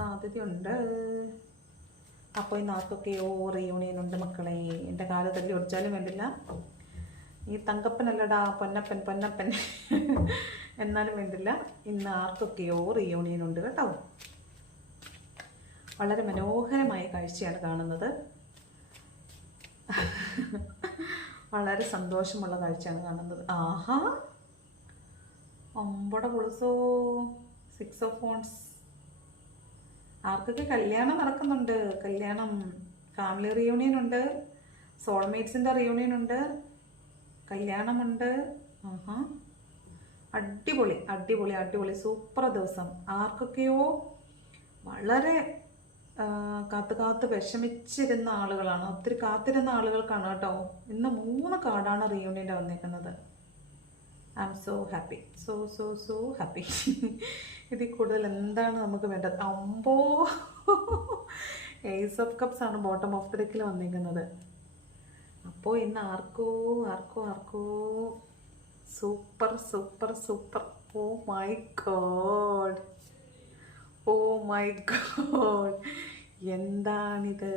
സാധ്യതയുണ്ട്. അപ്പോൾ ഇന്ന് ആർക്കൊക്കെയോ റീയൂണിയൻ ഉണ്ട് മക്കളെ. എൻ്റെ കാല് തല്ലി ഒടിച്ചാലും വേണ്ടില്ല, ഈ തങ്കപ്പനല്ലടാ പൊന്നപ്പൻ എന്നാലും വേണ്ടില്ല, ഇന്ന് ആർക്കൊക്കെയോ റീയൂണിയൻ ഉണ്ട് കേട്ടോ. വളരെ മനോഹരമായ കാഴ്ചയാണ് കാണുന്നത്. വളരെ സന്തോഷമുള്ള കാഴ്ചയാണ് കാണുന്നത്. ആഹാ, അമ്പട പൊളിസോ, 6 ഓഫ് വോൺസ്. ആർക്കൊക്കെ കല്യാണം നടക്കുന്നുണ്ട്, കല്യാണം, ഫാമിലി റീയൂണിയൻ ഉണ്ട്, സോൾമേറ്റ്സിൻ്റെ റീയൂണിയൻ ഉണ്ട്, കല്യാണമുണ്ട്. ആഹാ, അടിപൊളി അടിപൊളി അടിപൊളി, സൂപ്പർ ദിവസം. ആർക്കൊക്കെയോ വളരെ കാത്ത് വിഷമിച്ചിരുന്ന ആളുകളാണ്, ഒത്തിരി കാത്തിരുന്ന ആളുകൾക്കാണ് കേട്ടോ. ഇന്ന് 3 കാർഡാണ് റീയൂണിയൻ്റെ വന്നിരിക്കുന്നത്. I am so happy, so happy. ഇതിൽ കൂടുതൽ എന്താണ് നമുക്ക് വേണ്ടത്? അമ്പോ, ഏസ് ഓഫ് കപ്സ് ആണ് ബോട്ടം ഓഫ് ദ ഡെക്കിൽ വന്നിരിക്കുന്നത്. അപ്പോൾ ഇന്ന് ആർക്കോ super super super. Oh my god, oh my god, എന്താണിത്?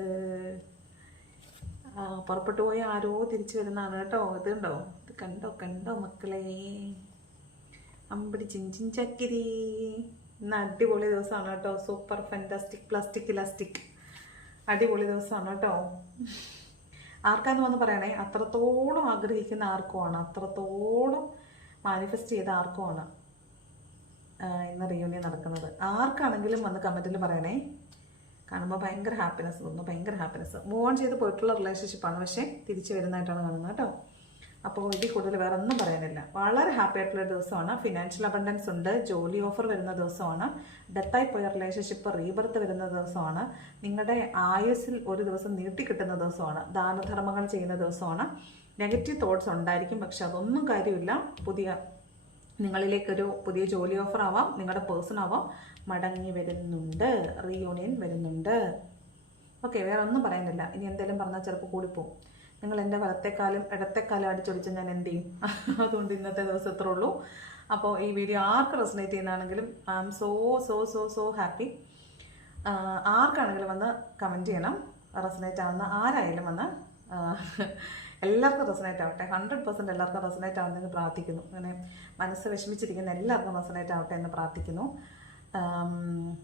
പുറപ്പെട്ടു പോയ ആരോ തിരിച്ചു വരുന്നതാണ് കേട്ടോ. ഇതുണ്ടോ, ഇത് കണ്ടോ മക്കളെ, അമ്പടി ചിഞ്ചിൻ ചക്കിരി. ഇന്ന് അടിപൊളി ദിവസമാണ് കേട്ടോ. സൂപ്പർ ഫാന്റാസ്റ്റിക് പ്ലാസ്റ്റിക് ഇലാസ്റ്റിക്, അടിപൊളി ദിവസമാണ് കേട്ടോ. ആർക്കാന്ന് വന്ന് പറയണേ. അത്രത്തോളം ആഗ്രഹിക്കുന്ന ആർക്കുമാണ്, അത്രത്തോളം മാനിഫെസ്റ്റ് ചെയ്ത ആർക്കുമാണ് ഇന്ന് റീയൂണിയൻ നടക്കുന്നത്. ആർക്കാണെങ്കിലും വന്ന് കമൻറ്റിൽ പറയണേ. കാണുമ്പോൾ ഭയങ്കര ഹാപ്പിനെസ് തോന്നുന്നു, ഭയങ്കര ഹാപ്പിനെസ്. മൂവ് ഓൺ ചെയ്ത് പോയിട്ടുള്ള റിലേഷൻഷിപ്പാണ്, പക്ഷേ തിരിച്ചു വരുന്നതായിട്ടാണ് കാണുന്നത് കേട്ടോ. അപ്പോൾ ഇതിൽ കൂടുതൽ വേറെ ഒന്നും പറയാനില്ല. വളരെ ഹാപ്പി ആയിട്ടുള്ള ദിവസമാണ്. ഫിനാൻഷ്യൽ അബണ്ടൻസ് ഉണ്ട്, ജോലി ഓഫർ വരുന്ന ദിവസമാണ്, ഡെത്തായി പോയ റിലേഷൻഷിപ്പ് റീബർത്ത് വരുന്ന ദിവസമാണ്, നിങ്ങളുടെ ആയുസ്സിൽ ഒരു ദിവസം നീട്ടിക്കിട്ടുന്ന ദിവസമാണ്, ദാനധർമ്മങ്ങൾ ചെയ്യുന്ന ദിവസമാണ്. നെഗറ്റീവ് തോട്ട്സ് ഉണ്ടായിരിക്കും, പക്ഷെ അതൊന്നും കാര്യമില്ല. നിങ്ങളിലേക്കൊരു പുതിയ ജോലി ഓഫർ ആവാം, നിങ്ങളുടെ പേഴ്സൺ ആവാം, മടങ്ങി വരുന്നുണ്ട്, റീയൂണിയൻ വരുന്നുണ്ട്. ഓക്കെ, വേറെ ഒന്നും പറയാനില്ല. ഇനി എന്തെങ്കിലും പറഞ്ഞാൽ ചിലപ്പോൾ കൂടിപ്പോവും. നിങ്ങൾ എൻ്റെ വലത്തേക്കാലും ഇടത്തേക്കാലും അടിച്ചൊടിച്ച് ഞാൻ എന്ത് ചെയ്യും? അതുകൊണ്ട് ഇന്നത്തെ ദിവസം ഇത്രേ ഉള്ളൂ. അപ്പോൾ ഈ വീഡിയോ ആർക്ക് റെസനേറ്റ് ചെയ്യുന്നതാണെങ്കിലും ഐ ആം സോ ഹാപ്പി. ആർക്കാണെങ്കിലും വന്ന് കമൻറ്റ് ചെയ്യണം. റെസനേറ്റ് ആവുന്ന ആരായാലും വന്ന് എല്ലാവർക്കും റെസനേറ്റ് ആവട്ടെ. 100% എല്ലാവർക്കും റെസനേറ്റ് ആവുന്നതെന്ന് പ്രാർത്ഥിക്കുന്നു. അങ്ങനെ മനസ്സ് വിഷമിച്ചിരിക്കുന്ന എല്ലാവർക്കും റെസനേറ്റ് ആവട്ടെ എന്ന് പ്രാർത്ഥിക്കുന്നു.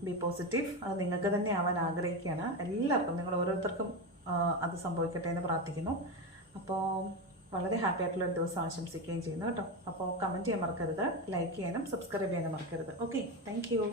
B positive. അത് നിങ്ങൾക്ക് തന്നെ ആവാൻ ആഗ്രഹിക്കുകയാണ്. എല്ലാവർക്കും, നിങ്ങൾ ഓരോരുത്തർക്കും അത് സംഭവിക്കട്ടെ എന്ന് പ്രാർത്ഥിക്കുന്നു. അപ്പോൾ വളരെ ഹാപ്പി ആയിട്ടുള്ളൊരു ദിവസം ആശംസിക്കുകയും ചെയ്യുന്നു കേട്ടോ. അപ്പോൾ കമൻറ്റ് ചെയ്യാൻ മറക്കരുത്, ലൈക്ക് ചെയ്യാനും സബ്സ്ക്രൈബ് ചെയ്യാനും മറക്കരുത്. Okay, thank you.